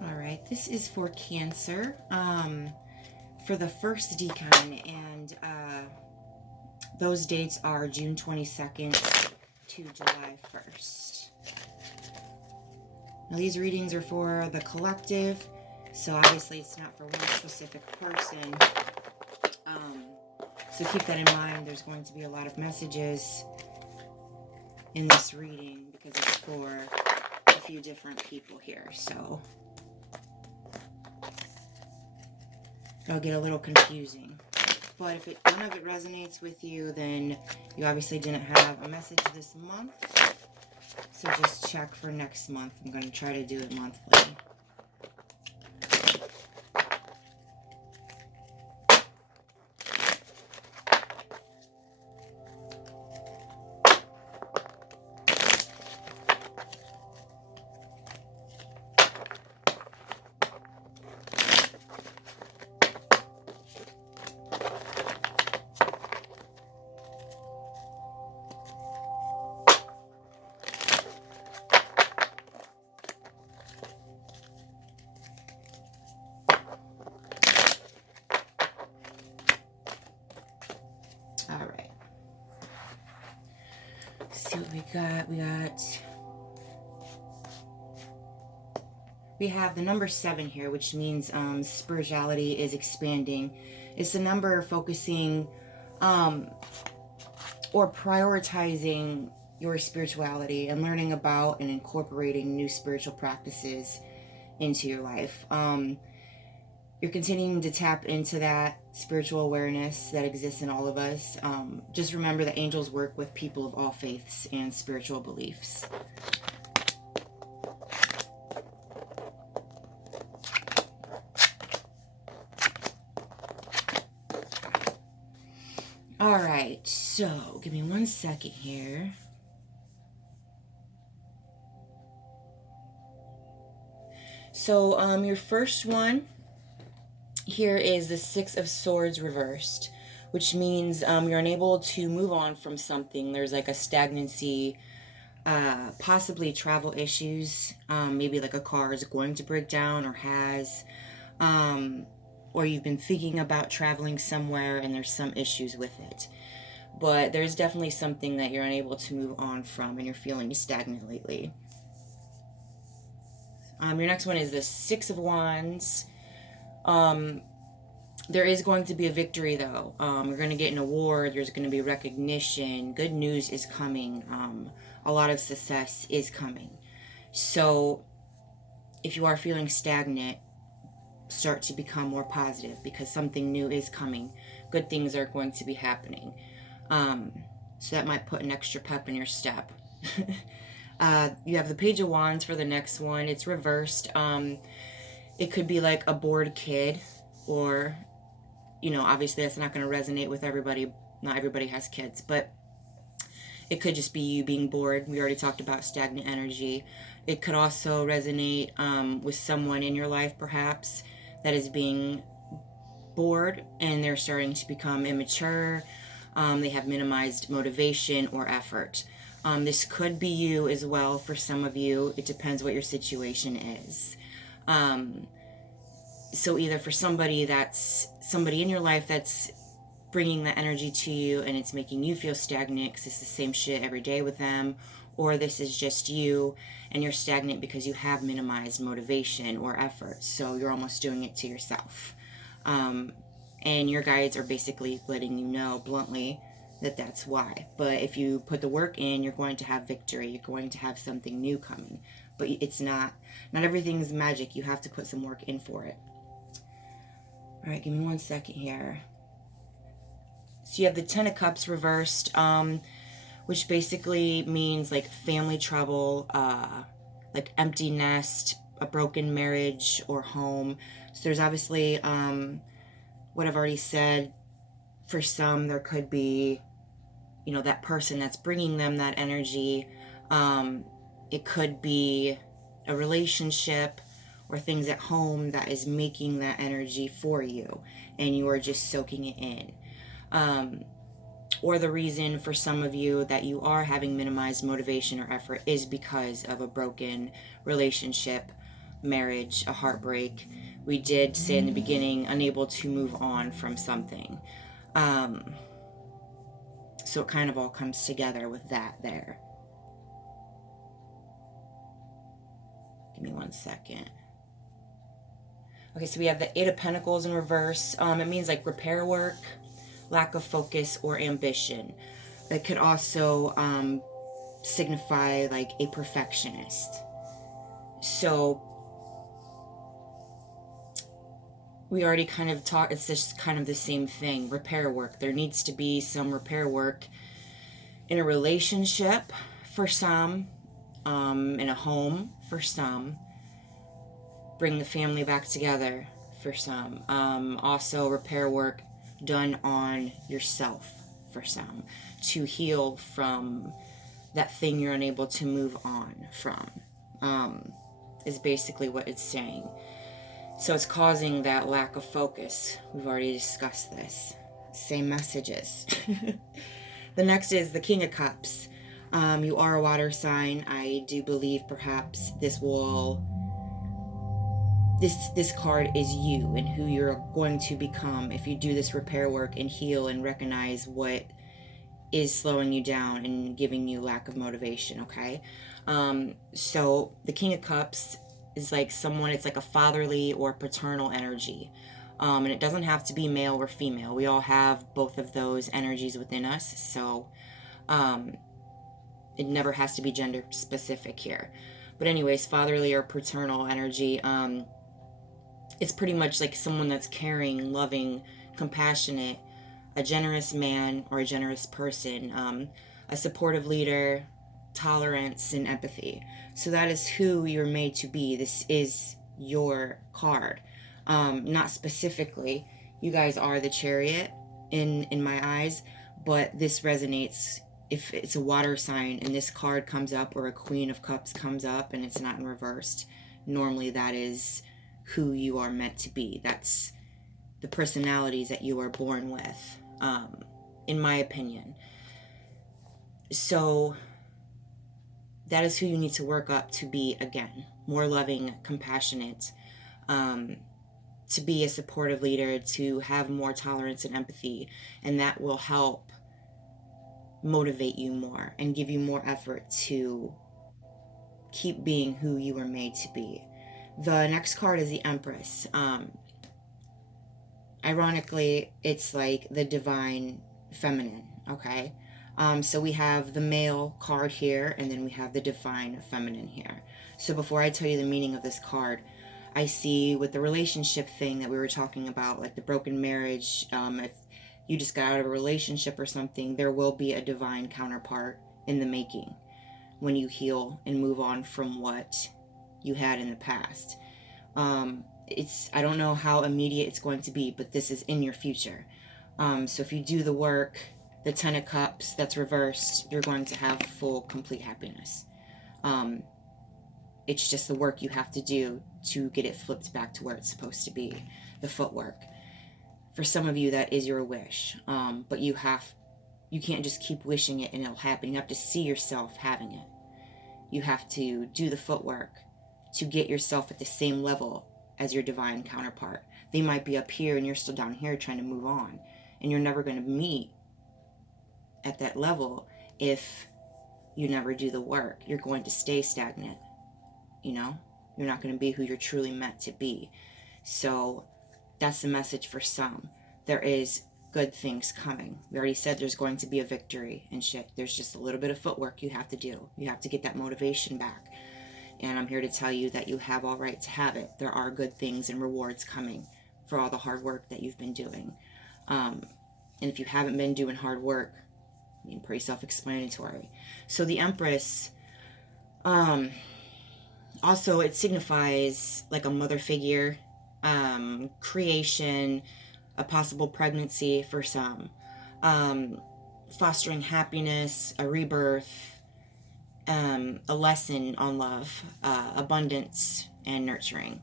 All right, this is for Cancer, for the first Decan, and those dates are June 22nd to July 1st. Now, these readings are for the collective, so obviously it's not for one specific person. So keep that in mind. There's going to be a lot of messages in this reading because it's for a few different people here, so it'll get a little confusing. But if none of it resonates with you, then you obviously didn't have a message this month. So just check for next month. I'm going to try to do it monthly. All right. Let's see what we got. We have the number 7 here, which means spirituality is expanding. It's the number focusing or prioritizing your spirituality and learning about and incorporating new spiritual practices into your life. You're continuing to tap into that spiritual awareness that exists in all of us. Just remember that angels work with people of all faiths and spiritual beliefs. All right, so give me 1 second here. So your first one here is the 6 of Swords reversed, which means you're unable to move on from something. There's like a stagnancy, possibly travel issues, maybe like a car is going to break down or has, or you've been thinking about traveling somewhere and there's some issues with it. But there's definitely something that you're unable to move on from and you're feeling stagnant lately. Your next one is the 6 of Wands. There is going to be a victory, though. You're going to get an award. There's going to be recognition. Good news is coming. A lot of success is coming. So if you are feeling stagnant, start to become more positive because something new is coming. Good things are going to be happening. So that might put an extra pep in your step. You have the Page of Wands for the next one. It's reversed. It could be like a bored kid, or, you know, obviously that's not going to resonate with everybody. Not everybody has kids, but it could just be you being bored. We already talked about stagnant energy. It could also resonate with someone in your life, perhaps, that is being bored and they're starting to become immature. They have minimized motivation or effort. This could be you as well for some of you. It depends what your situation is. So either for somebody in your life that's bringing that energy to you and it's making you feel stagnant because it's the same shit every day with them, or this is just you and you're stagnant because you have minimized motivation or effort, so you're almost doing it to yourself. And your guides are basically letting you know bluntly that that's why. But if you put the work in, you're going to have victory. You're going to have something new coming. But it's not everything's magic. You have to put some work in for it. All right, give me 1 second here. So you have the 10 of Cups reversed, which basically means like family trouble, like empty nest, a broken marriage or home. So there's obviously, what I've already said, for some there could be, you know, that person that's bringing them that energy. It could be a relationship or things at home that is making that energy for you and you are just soaking it in. Or the reason for some of you that you are having minimized motivation or effort is because of a broken relationship, marriage, a heartbreak. We did say in the beginning, unable to move on from something. So it kind of all comes together with that there. Give me 1 second. Okay, so we have the Eight of Pentacles in reverse. It means like repair work, lack of focus, or ambition. It could also signify like a perfectionist. So we already kind of talked, it's just kind of the same thing, repair work. There needs to be some repair work in a relationship for some, in a home for some, bring the family back together for some. Also repair work done on yourself for some, to heal from that thing you're unable to move on from, is basically what it's saying. So it's causing that lack of focus. We've already discussed this. Same messages. The next is the King of Cups. You are a water sign. I do believe perhaps this card is you and who you're going to become if you do this repair work and heal and recognize what is slowing you down and giving you lack of motivation, okay? So the King of Cups is like someone, it's like a fatherly or paternal energy. And it doesn't have to be male or female. We all have both of those energies within us. So it never has to be gender specific here. But anyways, fatherly or paternal energy, it's pretty much like someone that's caring, loving, compassionate, a generous man or a generous person, a supportive leader, tolerance, and empathy. So that is who you're made to be. This is your card. Not specifically, you guys are the Chariot in my eyes, but this resonates if it's a water sign and this card comes up, or a Queen of Cups comes up and it's not in reversed. Normally that is who you are meant to be. That's the personalities that you are born with, in my opinion. So that is who you need to work up to be again. More loving, compassionate, to be a supportive leader, to have more tolerance and empathy, and that will help motivate you more and give you more effort to keep being who you were made to be. The next card is the Empress. Ironically, it's like the divine feminine, okay? So we have the male card here, and then we have the divine feminine here. So before I tell you the meaning of this card, I see with the relationship thing that we were talking about, like the broken marriage, if you just got out of a relationship or something, there will be a divine counterpart in the making when you heal and move on from what you had in the past. I don't know how immediate it's going to be, but this is in your future. So if you do the work, the Ten of Cups that's reversed, you're going to have full, complete happiness. It's just the work you have to do to get it flipped back to where it's supposed to be, the footwork. For some of you, that is your wish, but you can't just keep wishing it and it'll happen. You have to see yourself having it. You have to do the footwork to get yourself at the same level as your divine counterpart. They might be up here and you're still down here trying to move on, and you're never going to meet at that level if you never do the work. You're going to stay stagnant, You're not going to be who you're truly meant to be. So that's the message for some. There is good things coming. We already said there's going to be a victory and shit. There's just a little bit of footwork you have to do. You have to get that motivation back. And I'm here to tell you that you have all right to have it. There are good things and rewards coming for all the hard work that you've been doing. And if you haven't been doing hard work, pretty self-explanatory. So the Empress, also it signifies like a mother figure, creation, a possible pregnancy for some, fostering happiness, a rebirth, a lesson on love, abundance, and nurturing.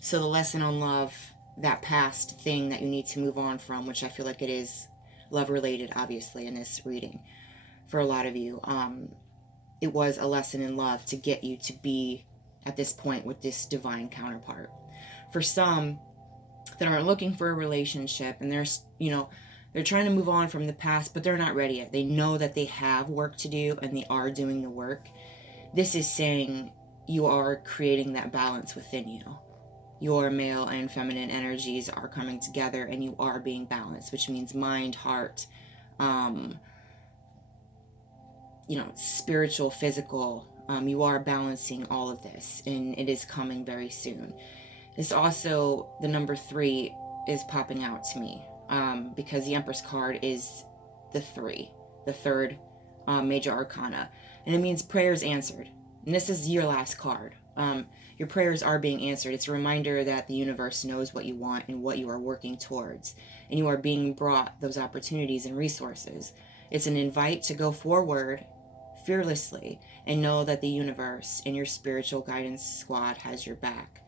So the lesson on love, that past thing that you need to move on from, which I feel like it is love related, obviously, in this reading for a lot of you. It was a lesson in love to get you to be at this point with this divine counterpart. For some that aren't looking for a relationship, and they're trying to move on from the past, but they're not ready yet. They know that they have work to do, and they are doing the work. This is saying you are creating that balance within you. Your male and feminine energies are coming together, and you are being balanced, which means mind, heart, spiritual, physical. You are balancing all of this, and it is coming very soon. This also, the number 3 is popping out to me, because the Empress card is the 3, the third major arcana, and it means prayers answered. And this is your last card. Your prayers are being answered. It's a reminder that the universe knows what you want and what you are working towards, and you are being brought those opportunities and resources. It's an invite to go forward fearlessly and know that the universe and your spiritual guidance squad has your back.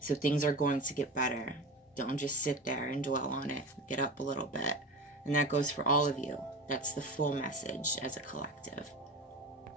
So things are going to get better. Don't just sit there and dwell on it. Get up a little bit. And that goes for all of you. That's the full message as a collective.